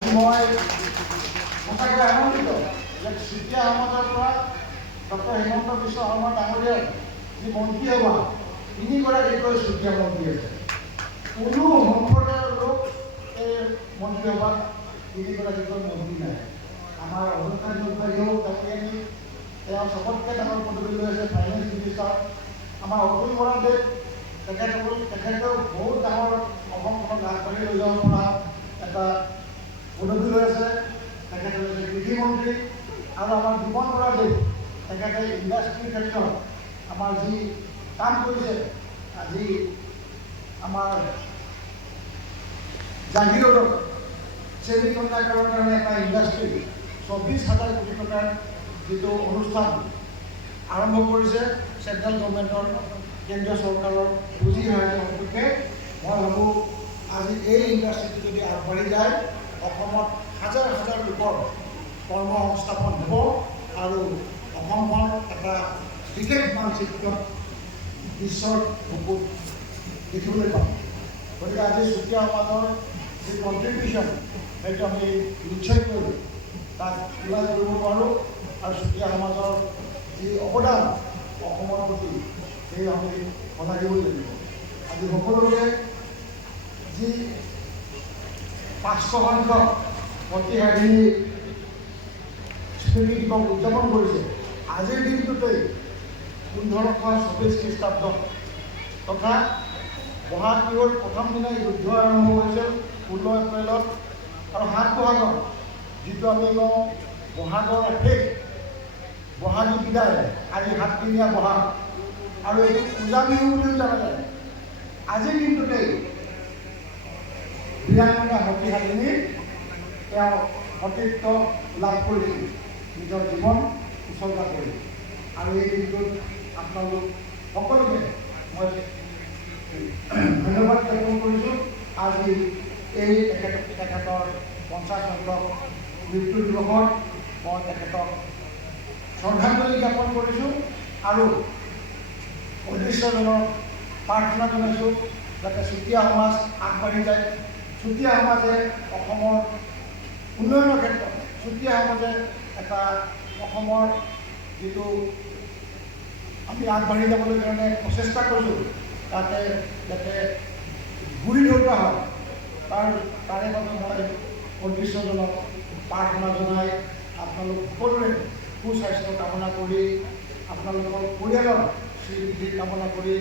মই সঁচাকৈ আনন্দিত যে চুতীয়া সমাজৰ পৰা ডক্টৰ হিমন্ত বিশ্ব শৰ্মা ডাঙৰীয়াৰ যি মন্ত্ৰী সভা 3গৰাকীকৈ চুতীয়া মন্ত্ৰী আছে। কোনো সম্প্ৰদায়ৰ লোক এই মন্ত্ৰী সভাত 3গৰাকীকৈ মন্ত্ৰী নাই। আমাৰ অধ্যক্ষ বিভাগীয়েও ডাঙৰীয়ানী তেওঁ চবতকৈ ডাঙৰ পদবী লৈ আছে ফাইনেন্স মিনিষ্টাৰ। আমাৰ অতুল বৰাদেৱ তেখেতেও বহুত ডাঙৰ অসমখনক আগবাঢ়ি লৈ যাব পৰা এটা পদবী লৈ আছে। তেখেতে হৈছে কৃষিমন্ত্ৰী। আৰু আমাৰ বিমল বৰাদেৱ তেখেতে ইণ্ডাষ্ট্ৰীৰ ক্ষেত্ৰত আমাৰ যি কাম কৰিছে, আজি আমাৰ জাগিৰোডত চেমিকণ্ডাক্টৰৰ কাৰণে এটা ইণ্ডাষ্ট্ৰী 24,000 কোটি টকাৰ যিটো অনুষ্ঠান আৰম্ভ কৰিছে চেণ্ট্ৰেল গভৰ্ণমেণ্টৰ কেন্দ্ৰীয় চৰকাৰৰ পুঁজি সহায়ৰ সম্পৰ্কে, মই ভাবোঁ আজি এই ইণ্ডাষ্ট্ৰীটো যদি আগবাঢ়ি যায় অসমত হাজাৰ হাজাৰ লোকৰ কৰ্মসংস্থাপন হ'ব আৰু অসমখন এটা বিশেষ মানচিত্ৰত বিশ্বৰ বুকুত দেখিবলৈ পাম। গতিকে আজি চুতীয়া সমাজৰ যি কণ্ট্ৰিবিউশ্যন সেইটো আমি নিশ্চয় কৰি তাক ওলাই কৰিব পাৰোঁ আৰু চুতীয়া সমাজৰ যি অৱদান অসমৰ প্ৰতি সেই আমি শলাগিবই লাগিব। আজি সকলোকে যি 500 সংখ্যক প্ৰতিহাৰিণী স্মৃতি দিৱস উদযাপন কৰিছে, আজিৰ দিনটোতেই 1524 খ্ৰীষ্টাব্দ তথা বহাগ বিহুৰ প্ৰথম দিনাই যুদ্ধ আৰম্ভ হৈছিল 16 এপ্ৰিলত। আৰু সাত বহাগৰ যিটো আমি কওঁ বহাগৰ শেষ, বহাগী বিদায়, আজি 7দিনীয়া বহাগ আৰু এইটো পূজা বিহু বুলিও জনা যায়। আজিৰ দিনটোতেই বীৰাংগনা সতীহাৰিণী তেওঁ সতীত্ব লাভ কৰিছিল, নিজৰ জীৱন উচৰ্গা কৰি। আৰু এই দিনটোত আপোনালোক সকলোকে মই ধন্যবাদ জ্ঞাপন কৰিছোঁ। আজি এই তেখেতৰ 50 সংখ্যক মৃত্যু দিৱসত মই তেখেতক শ্ৰদ্ধাঞ্জলি জ্ঞাপন কৰিছোঁ আৰু অদৃশ্যজনক প্ৰাৰ্থনা জনাইছোঁ যাতে চুতীয়া সমাজ আগবাঢ়ি যায়। চুতীয়া সমাজে অসমৰ উন্নয়নৰ ক্ষেত্ৰত, চুতীয়া সমাজে এটা অসমৰ যিটো আমি আগবাঢ়ি যাবলৈ কাৰণে প্ৰচেষ্টা কৰিছোঁ তাতে যাতে গুৰি ধৰোঁতা হয় তাৰে বাবে মই অদৃশ্যজনক প্ৰাৰ্থনা জনাই আপোনালোক সকলোৰে সুস্বাস্থ্য কামনা কৰি আপোনালোকৰ পৰিয়ালৰ শ্ৰীবৃদ্ধি কামনা কৰি